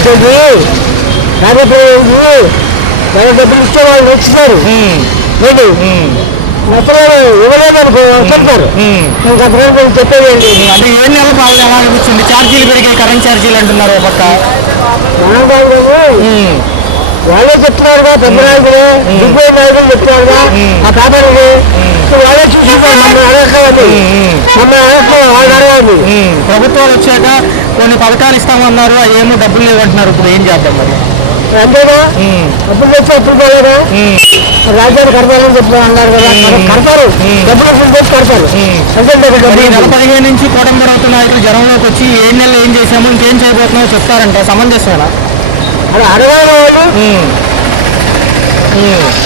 వచ్చేది కాబట్టి వాళ్ళ డబ్బులు ఇస్తే వాళ్ళు వచ్చేసారు ఏంటి నచ్చలేదు ఇవ్వలేదనుకో చెప్తారు ఇంకా అప్పుడు చెప్పేది అంటే 7 నెలల పాలన ఎలా అనిపించింది? ఛార్జీలు పెరిగాయి, కరెంట్ ఛార్జీలు అంటున్నారు ఒక పక్క. వాళ్ళే చెప్తున్నారుగా పెద్ద నాయకులు దిగ్గుబడి నాయకులు చెప్తున్నారుగా ఆ పేపర్ని వాళ్ళే చూసుకుంటారు మమ్మల్ని అడగక్కర్లేదు వాళ్ళు అడగాలి. ప్రభుత్వాలు వచ్చాక కొన్ని పథకాలు ఇస్తామన్నారు, అవి ఏమో డబ్బులు లేవంటున్నారు. ఇప్పుడు ఏం చేద్దాం మరి? అంతేగా అప్పుడు తెచ్చి అప్పుడు పోలేదా రాజ్యాన్ని కడతారని చెప్పి అన్నారు కదా కడతారు డబ్బులు ఫుల్ చేసి కడతారు. నెల 15 నుంచి కూటమి ప్రభుత్వ నాయకులు జనంలోకి వచ్చి 7 నెలలు ఏం చేశాము ఇంకేం చేయబోతున్నామో చెప్తారంట. సమంజసమేనా? అది అడగాలి వాళ్ళు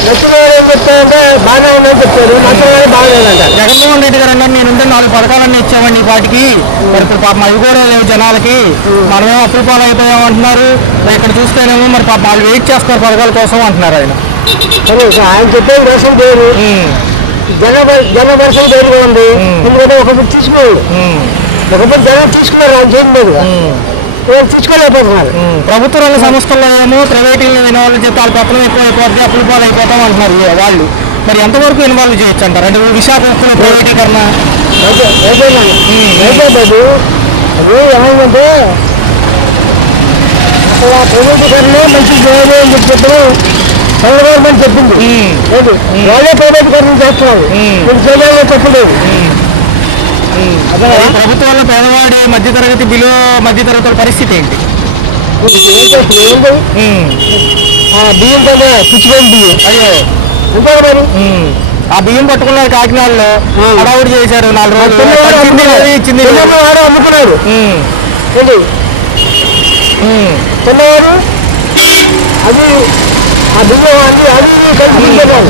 నచ్చిన వాడు ఏం చెప్తారంటే బాగానే ఉందని చెప్తారు, నచ్చిన వాడు బాగాలేదంట. జగన్మోహన్ రెడ్డి గారు అన్నారు నేను 4 పథకాలన్నీ ఇచ్చామండి ఈ పాటికి, మరి ఇప్పుడు పాప అవి కూడా లేవు జనాలకి, మనమేమో అప్పుల పాలు అయిపోయాము అంటున్నారు. ఇక్కడ చూస్తేనేమో మరి పాప వాళ్ళు వెయిట్ చేస్తారు పథకాల కోసం అంటున్నారు ఆయన. ఆయన చెప్పేది వర్షం పేరు జన వర్షం పేరుగా ఉంది. ఎందుకంటే ఒకప్పుడు తీసుకోలేదు, ఒకప్పుడు జనం తీసుకున్నారు, ఆయన చేయలేదు, తీసుకోలేకపోతున్నారు. ప్రభుత్వ రంగ సంస్థల్లో ఏమో ప్రైవేటీలు ఇన్వాల్వ్ చేస్తే వాళ్ళ పత్రం ఎక్కువ అయిపోతుంది, అప్పుల పాలు అయిపోతాం అంటున్నారు వాళ్ళు. మరి ఎంతవరకు ఇన్వాల్వ్ చేయొచ్చు అంటారు? అంటే విశాఖ ఉక్కుల ప్రైవేటీకరణ అది ఏమైందంటే అసలు ఆ ప్రైవేటీకరణ మంచి చేయాలి అని చెప్పి సెంట్రల్ గవర్నమెంట్ చెప్పింది. వాళ్ళే ప్రైవేటీకరణ చేస్తున్నారు, మీరు చేయాలో చెప్పలేదు. ప్రభుత్వంలో పేదవాడి మధ్యతరగతి బిలో మధ్యతరగతుల పరిస్థితి ఏంటి? బియ్యం కదా పుచ్చుకొని బియ్యం అయ్యో ఉంటారు మరి. ఆ బియ్యం పట్టుకున్నారు కాకినాడలో, హడావుడి చేశారు 4 రోజులు ఇచ్చింది వాడు అమ్ముకున్నాడు ఏంటి తిన్నవాడు అది ఆ బియ్యం అన్ని అన్ని కలుపుకుంటున్నారు.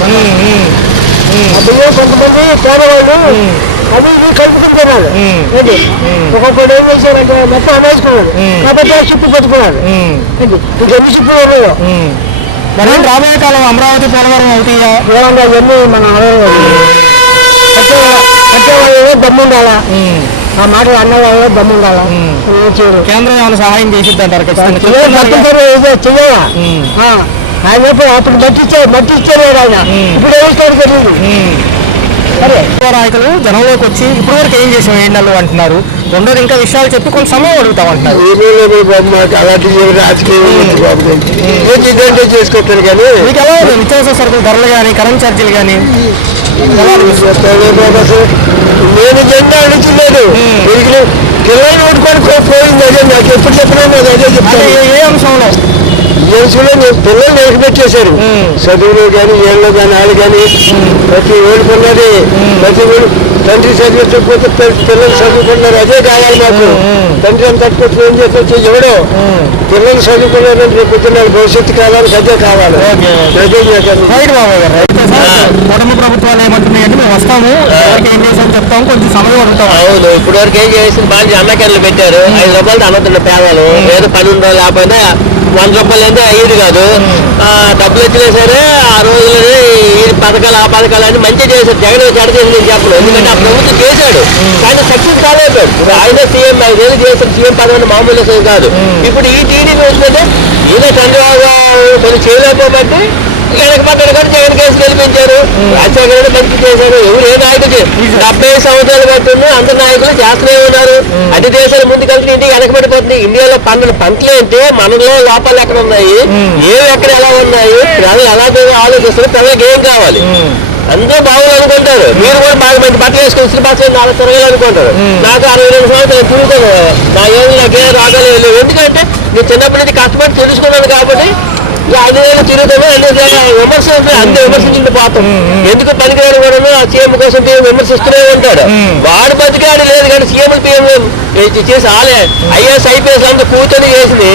ఆ బియ్యం కొంతమంది పేదవాళ్ళు అది కలుపుకుంటున్నారు. ఏంటి ఒక్కొక్కడు ఏం చేశారంటే మొత్తం అమ్మేసుకున్నాడు కాబట్టి చుట్టూ పట్టుకున్నాడు. ఏంటి ఇంకెన్ని చుట్టూ ఉన్నాయో మరి రాబోయే కాలం అమరావతి పోలవరం అవుతాయా? ఏమన్నా ఇవన్నీ మన కట్టేవాళ్ళు దమ్ముండాలా, ఆ మాటలు అన్నవాళ్ళు దమ్ముండాలా. కేంద్రం ఏమైనా సహాయం చేసిద్ది అంటారు? చెయ్యాలా ఆయన అప్పుడు మట్టి ఇచ్చారు ఆయన, ఇప్పుడు ఏమిస్తాడు తెలియదు. నాయకులు జనంలోకి వచ్చి ఇప్పుడు వరకు ఏం చేసాం 7 నెలలు అంటున్నారు, రెండోది ఇంకా విషయాలు చెప్పి కొంత సమయం అడుగుతాం అంటున్నారు. అలాంటి రాజకీయం చేసుకోవచ్చు కానీ మీకు ఎలా ఉంది నిత్యావసర సరుకుల ధరలు కానీ కరెంట్ ఛార్జీలు కానీ? నేను జెండా అడుగుతున్నాడు పిల్లలు ఓటుకొని పోయింది. అదే నాకు ఎప్పుడు చెప్పినా నేను అదే చెప్తాను. ఏ అంశంలో? పిల్లల్ని ఎక్కిపెట్టేశారు చదువులు కానీ ఏళ్ళు కానీ వాళ్ళు కానీ ప్రతి ఓడుకున్నది ప్రతి ఓడు తండ్రి చదివించకపోతే పిల్లలు చదువుకున్నారు అదే కావాలి మాకు. తండ్రి అంత తట్టుకొచ్చి ఏం చేసి ఎవడో పిల్లలు చదువుకున్నారంటే రేపు పొద్దున్న భవిష్యత్తు కాలానికి అదే కావాలి. కుటుంబ ప్రభుత్వాలు ఏమంటున్నాయంటే మేము వస్తాము ఏం చేసాము చెప్తాము, కొంచెం సమయం అడుగుతాం. అవును ఇప్పుడు వరకు ఏం చేసి బాగా అన్నకెళ్ళలు పెట్టారు, 5 రూపాయలు అమ్ముతున్న పేదలు ఏదో 12 రోజులు లేకపోయినా 100 రూపాయలు అంటే అయ్యేది కాదు. డబ్బులు వచ్చినా సరే ఆ రోజులని ఈ పథకాలు ఆ పథకాలు అని మంచిగా చేశారు. జగన్ చెడ చేసి నేను చెప్పను, ఎందుకంటే ఆ ప్రభుత్వం చేశాడు కానీ సక్సెస్ కాలేపాడు. ఇప్పుడు ఆయన సీఎం 5 ఏళ్ళు చేశారు, సీఎం పదవి మామూలు కాదు. ఇప్పుడు ఈ టీడీపీ వచ్చిందంటే ఏదో చంద్రబాబు కొంచెం చేయలేకపోతే వెనకబడ్డాడు కానీ జగన్ కేసు గెలిపించారు. రాజశేఖర రెడ్డి మంచి చేశారు. ఎవరు ఏ నాయకుడు 70 సంవత్సరాలు పడుతుంది, అందరు నాయకులు చేస్తూనే ఉన్నారు. అన్ని దేశాలు ముందుకెళ్తే ఇంటికి వెనకబడిపోతుంది. ఇండియాలో పంటలు అంటే మనలో లోపాలు ఎక్కడ ఉన్నాయి, ఏవి ఎక్కడ ఎలా ఉన్నాయి, ప్రజలు ఎలాంటి ఆలోచిస్తారు, పిల్లలకి ఏం కావాలి, అందరూ బాగుంది అనుకుంటారు. మీరు కూడా బాగా మంచి బట్టలు వేసుకుని ఇసులు బట్టలు 4 తిరగాలి అనుకుంటారు. నాకు 62 సంవత్సరాలు తిరుగుతాను, నా ఏమి నాకేం రోగాలు లేవు. ఎందుకంటే నేను చిన్నప్పటి నుంచి కష్టపడి తెలుసుకున్నాను కాబట్టి 5 ఏళ్ళు తిరుగుతాము. అన్ని విమర్శించుకుంటూ పోతాం. ఎందుకు పనికిరాడు కూడా ఆ సీఎం కోసం విమర్శిస్తూనే ఉంటాడు. వాడు బతికాడు లేదు కానీ సీఎం పిఎం చేసి వాళ్ళే ఐఏఎస్ ఐపీఎస్ అంతా కూర్చొని చేసింది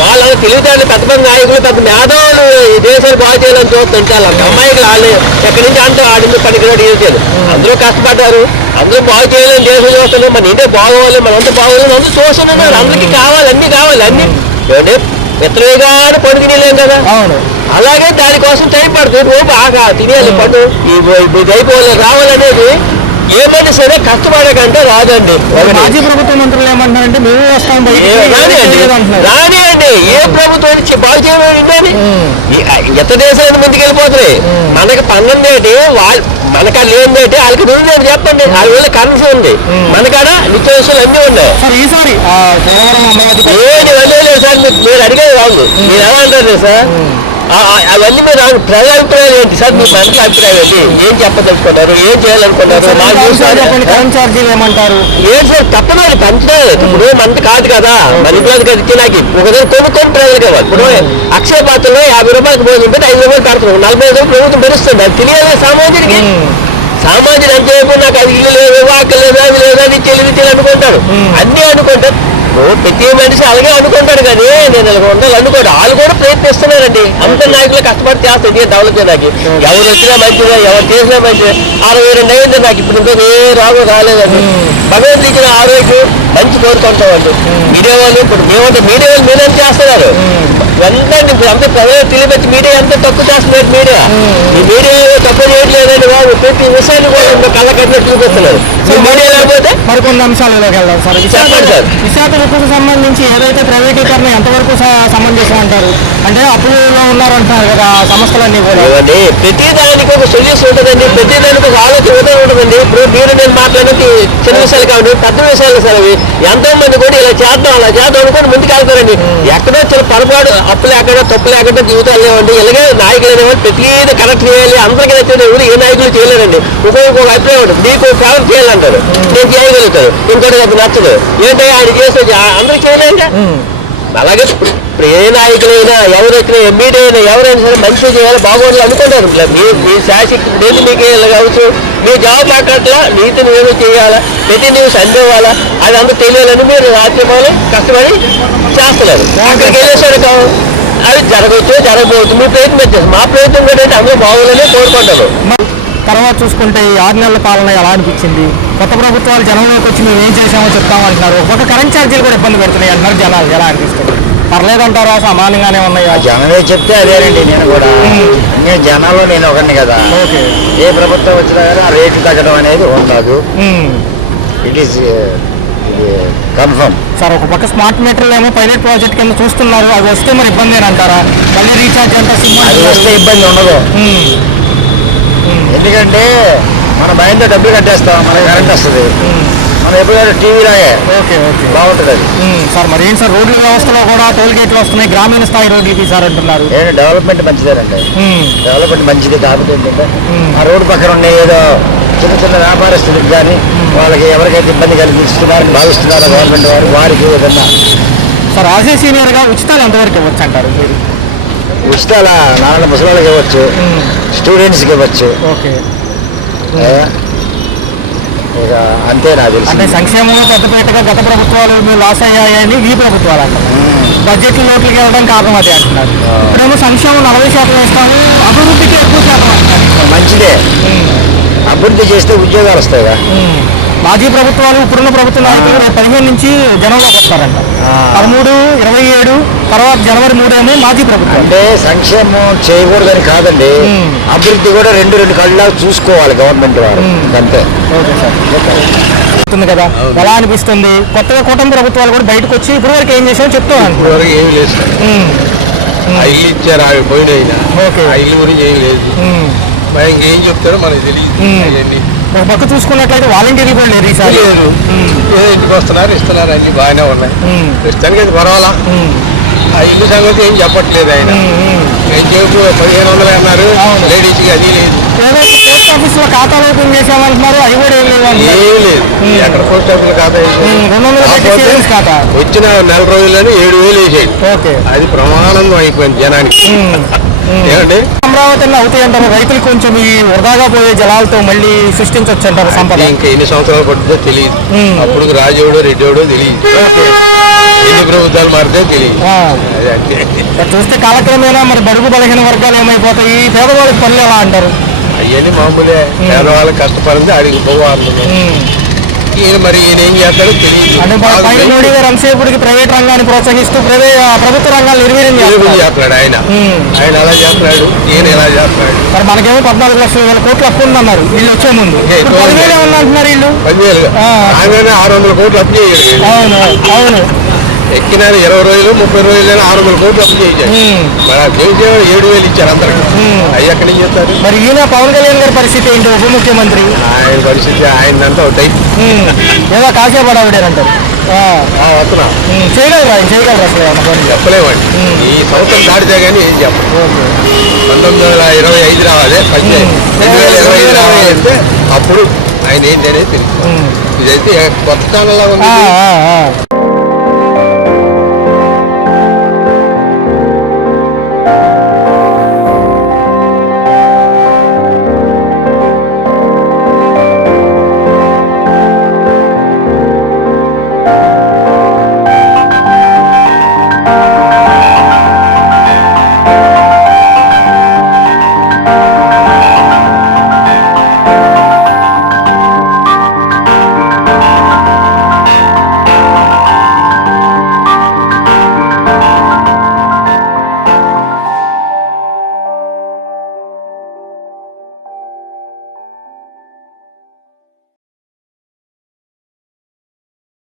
వాళ్ళ తెలివితేటలు పెద్ద పెద్ద నాయకులు పెద్ద మేధావులు ఈ దేశాలు బాగు చేయాలని చూస్తుంటే వాళ్ళ అమ్మాయికి వాళ్ళు ఎక్కడి నుంచి అంతా ఆడింది పనికిరాడు చేసేది. అందరూ కష్టపడ్డారు, అందరూ బాగు చేయాలని దేశం చూస్తున్నాం. మన ఇంటే బాగోవాలి, మనంతా బాగోవాలి, అందరూ చూస్తున్నారు. అందరికీ కావాలి, అన్ని కావాలి, అన్ని ఎత్తలేగా పండు తినేలేం కదా. అవును, అలాగే దానికోసం టైం పడుతుంది. బాగా తినేయాలి పండు, ఇది అయిపోవాలి రావాలనేది ఏమైనా సరే కష్టపడకంటే రాదండి. మాజీ ప్రభుత్వ మంత్రులు ఏమంటున్నారంటే మేము వస్తాం రానియండి. ఏ ప్రభుత్వం బాగు చేయమని ఎంత దేశానికి ముందుకు వెళ్ళిపోతున్నాయి. మనకి 12 ఏంటి, మనకాడ లేనిదేంటి వాళ్ళకి నేను చెప్పండి. వాళ్ళ వల్ల కరెన్సీ ఉంది, మనకాడ నిత్యావసరాలు అన్నీ ఉన్నాయి. ఈసారి ఏది లేదు సార్. మీరు అడిగేది వాళ్ళు మీరు ఏమంటారు సార్? అవన్నీ మీరు ప్రజల అభిప్రాయాలు ఏంటి సార్? మీ మంత్రి అభిప్రాయం ఏంటి? ఏం చెప్పదలుచుకుంటారు, ఏం చేయాలనుకుంటారు? కరెంట్ ఛార్జీలు ఏమంటారు? ఏం సార్ తప్పదు, అది పంచలేదు. ఇప్పుడు మనది కాదు కదా, మన ఇంట్లో కదా నాకు ఒకసారి కొనుక్కొని ప్రజలు కావాలి. ఇప్పుడు అక్షయ పాత్రలో 50 రూపాయలకు పోతుంటే 5 రూపాయలు కడుతున్నాం, 40 రూపాయలు ప్రభుత్వం భరిస్తుంది. అది తెలియాలి సామాజికి. సామాజిక అంతేపు నాకు అది ఇల్లు లేదు, వాకలు లేదు, అవి లేదు, అది తెలివి అనుకుంటారు. అన్నీ అనుకుంటారు. ప్రతి మనిషి అలాగే అనుకుంటాడు, కానీ నేను ఇలా ఉండాలి అనుకోడు. వాళ్ళు కూడా ప్రయత్నిస్తున్నారండి. అంత నాయకులు కష్టపడి చేస్తారు డెవలప్ చేయడానికి. ఎవరు వచ్చినా మంచిదే, ఎవరు చేసినా మంచిదే. 62 అయింది నాకు ఇప్పుడు ఇంకొక ఏ రోగం రాలేదండి. భగవంతుడు ఇచ్చిన ఆరోగ్యం మంచి కోరుకుంటామండి. మీడియా వాళ్ళు ఇప్పుడు మేమంటే మీడియా వాళ్ళు మీరేం చేస్తున్నారు? ఎంతండి ఇప్పుడు అంత ప్రజలు తెలియవచ్చు. మీడియా ఎంత తప్పు చేస్తున్నారు. మీడియా ఈ మీడియా తప్పు చేయట్లేదండి బాబు. ప్రతి విషయాన్ని కూడా కళ్ళ కట్టినట్టు చూపిస్తున్నారు. మీడియా లేకపోతే మరికొన్ని అంశాలలోకి వెళ్దాం సార్. విశాఖ ఉక్కుకు సంబంధించి ఏదైతే ప్రైవేటీకరణ ఎంతవరకు సమంజసం అంటారు? అంటే అప్పులో ఉన్నారంటున్నారు కదా సంస్థలన్నీ కూడా. ప్రతి దానికి ఒక సొల్యూషన్ ఉంటుందండి. ప్రతి దానికి ఒక ఆలోచన ఉంటుందండి. ఇప్పుడు మీరు నేను మాట్లాడినది చిన్న విషయాలు కాదు, పెద్ద విషయాలు సార్. అవి ఎంతో మంది కూడా ఇలా చేద్దాం అలా చేద్దాం అనుకుని ముందుకు వెళ్తారండి. ఎక్కడో చిన్న పొరపాటు అప్పు లేకుండా తప్పు లేకుండా జీవితాలు లేవండి. ఇలాగే నాయకులు అనేవాళ్ళు ప్రతిదీ కరెక్ట్ చేయాలి, అందరికీ నచ్చిన ఎవరు ఏ నాయకులు చేయలేరండి. ఒక్కొక్క అభిప్రాయం ఉంటుంది. మీకు ఫేవర్ చేయాలంటారు, నేను చేయగలుగుతాను, ఇంకోటి నాకు నచ్చదు. ఏంటంటే ఆయన చేస్తే అందరూ చేయలేక. అలాగే ఇప్పుడు ఏ నాయకులైనా ఎవరు వచ్చినా ఎంఈడీ అయినా ఎవరైనా సరే మంచిగా చేయాలి, బాగోదు అనుకుంటారు. మీ శాశక్తి నేను మీకు కావచ్చు, మీ జాబ్ పక్కట్లా నీతిని ఏమో చేయాలా, ప్రతి న్యూస్ అందేవాలా, అది అంతా తెలియాలని మీరు రాత్రి పోలు కష్టపడి చేస్తున్నారు. అక్కడికి వెళ్ళేసరికి అది జరగవచ్చు, జరగబోతుంది. మీ ప్రయత్నం చేస్తారు. మా ప్రయత్నం కూడా అంటే అందరూ బాగోవాలని కోరుకుంటారు. తర్వాత చూసుకుంటే ఈ 6 నెలల పాలన ఎలా అనిపించింది? కొత్త ప్రభుత్వాలు జనంలోకి వచ్చి మేము ఏం చేసామో చెప్తామంటున్నారు. ఒక కరెంట్ ఛార్జీలు కూడా ఇబ్బంది పెడుతున్నాయి అంటున్నారు జనాలు. ఎలా అనిపిస్తుంది? పర్లేదంటారా? సమానంగానే ఉన్నాయా? జనమే చెప్తే అదేనండి. నేను కూడా నేను జనాల్లో నేను ఒకరిని కదా. ఓకే. ఏ ప్రభుత్వం వచ్చినా కానీ ఆ రేటు తగ్గడం అనేది ఉండదు. It is confirm sir. ఒక పక్క స్మార్ట్ మీటర్లు ఏమో పైలట్ ప్రాజెక్ట్ కింద చూస్తున్నారు. అవి వస్తే మరి ఇబ్బంది అంటారా? మళ్ళీ రీఛార్జ్ అంటే అది వస్తే ఇబ్బంది ఉండదు. ఎందుకంటే మన భయంతో డబ్బులు కట్టేస్తాం, మనకి కరెంట్ వస్తుంది. మనం ఎప్పుడైనా టీవీలాగే బాగుంటుంది అది. సార్ మరి ఏంటి సార్, రోడ్ల వ్యవస్థలో కూడా టోల్ గేట్లు వస్తున్నాయి, గ్రామీణ స్థాయి రోడ్లకి సార్ అంటున్నారు. డెవలప్మెంట్ మంచిదేనండి. డెవలప్మెంట్ మంచిది. కాకపోతే ఏంటంటే ఆ రోడ్డు పక్కన ఉండే ఏదో చిన్న చిన్న వ్యాపారస్తులకు కానీ వాళ్ళకి ఎవరికైతే ఇబ్బంది కలిగిస్తున్నారని భావిస్తున్నారో గవర్నమెంట్ వారికి ఏదన్నా. సార్ ఆర్సీ సీనియర్గా ఉచితాలు ఎంతవరకు ఇవ్వచ్చు అంటారు మీరు? ఉచితాల నాన్న ముసలికి ఇవ్వచ్చు, స్టూడెంట్స్కి ఇవ్వచ్చు. ఓకే. ఇక అంతే నాకు తెలుసు. అంటే సంక్షేమంలో పెద్దపేటగా గత ప్రభుత్వాలు మీరు లాస్ అయ్యాయని ఈ ప్రభుత్వాలు అంటారు. బడ్జెట్ లోట్లకి వెళ్ళడం కారణం అదే అంటున్నారు. ఇప్పుడేమో సంక్షేమం 40% ఇస్తాము, అభివృద్ధికి ఎక్కువ శాతం అంటున్నారు. మంచిదే. అభివృద్ధి చేస్తే ఉద్యోగాలు వస్తాయిగా. మాజీ ప్రభుత్వాలు ఇప్పుడున్న ప్రభుత్వ నాయకులు 15 నుంచి జనంలోకి వస్తారంట. 13, 27 తర్వాత జనవరి 3 ఏమో మాజీ ప్రభుత్వం. అంటే సంక్షేమం చేయకూడదని కాదండి, అభివృద్ధి కూడా రెండు కళ్ళ చూసుకోవాలి గవర్నమెంట్ వారు. అంతే. Okay sir. కదా ఎలా అనిపిస్తుంది? కొత్తగా కూటమి ప్రభుత్వాలు కూడా బయటకు వచ్చి ఇప్పుడు వరకు ఏం చేసామో చెప్తాను. ఇప్పటివరకు ఏమి లేదు సార్. ఆ ఇల్లు ఇచ్చారు, అవి పోయినాయినా. ఆ ఇల్లు గురించి ఏం లేదు. ఇంకేం చెప్తారో మనకి తెలియదు. ఒక పక్క చూసుకున్నట్లయితే వాలంటీర్లు కూడా లేరు ఈసారి. లేదు, ఏదో ఇంటికి వస్తున్నారు, ఇస్తున్నారు, అన్ని బాగానే ఉన్నాయి. ప్రస్తుతానికి అది పర్వాలా. ఆ ఇల్లు సంగతి ఏం చెప్పట్లేదు ఆయన. ఏం చెప్పు 1500 అన్నారు, లేడీస్కి అది లేదు. పోస్ట్ ఆఫీస్ లో ఖాతాలు ఓపెన్ చేసామంటున్నారు, అవి కూడా ఏం లేదు. ఏం లేదు. ఎక్కడ పోస్ట్ ఆఫీస్ ఖాతా 200 ఖాతా వచ్చిన 4 రోజుల్లోనే 7000 వేసాడు. ఓకే. అది ప్రమాణంగా అయిపోయింది జనానికి. ఏమండి అమరావతిలో అవుతాయి అంటారు. రైతులు కొంచెం ఈ వృధాగా పోయే జలాలతో మళ్ళీ సృష్టించవచ్చు అంటారు సంపద. ఇంకా ఎన్ని సంవత్సరాలు పడుతుందో తెలియదు. అప్పుడు రాజోడో రెడ్డోడో తెలియదు, ఎన్ని ప్రభుత్వాలు మారితే తెలియదు. చూస్తే కాలక్రమేణా మరి బడుగు బలహీన వర్గాలు ఏమైపోతాయి, ఈ పేదవాళ్ళకి పనులు ఎలా అంటారు? అవన్నీ మామూలే. పేదవాళ్ళకి కష్టపడింది అడిగి పోవాలి. ఈయన ఏం చేస్తాడో తెలియదు. అంటే మన పైన మోడీ గారు ఎంతసేపటికి ప్రైవేట్ రంగాన్ని ప్రోత్సహిస్తూ ప్రభుత్వ రంగాన్ని నిర్వీర్యం చేస్తున్నారు. చేస్తున్నాడు ఆయన ఎలా చేస్తున్నాడు, ఈయన ఎలా చేస్తున్నాడు. మరి మనకేమో 14,00,000 కోట్లు అప్పు ఉందన్నారు వీళ్ళు వచ్చే ముందు. 10,000 ఉందంటున్నారు వీళ్ళు. 10,000 ఆమెనే 600 కోట్లు అప్పు చేయాలి. అవును అవును. ఎక్కిన 20 రోజులు 30 రోజులైనా 600 కోట్లు అప్పు చేయాలి. మరి ఆ చేసేవాడు 7,000 ఇచ్చారు అందరికి. అవి ఎక్కడి నుంచి చేస్తారు? మరి ఈయన పవన్ కళ్యాణ్ గారి పరిస్థితి ఏంటి, ఉప ముఖ్యమంత్రి? ఆయన పరిస్థితి ఆయనంతా అవుతాయి. ఏదో కాసేపడావిడారంటారు. వస్తున్నా చేయగలరా ఆయన, చేయగలరా అసలు ఏమన్నా పని? చెప్పలేమండి. ఈ సంవత్సరం దాటితే కానీ ఏం చెప్పండి. 1925 రావాలి, 2025 రావాలంటే అప్పుడు ఆయన ఏంటి అనేది తెలుసు. ఇదైతే కొత్త ఛానల్ లాగా ఉంది.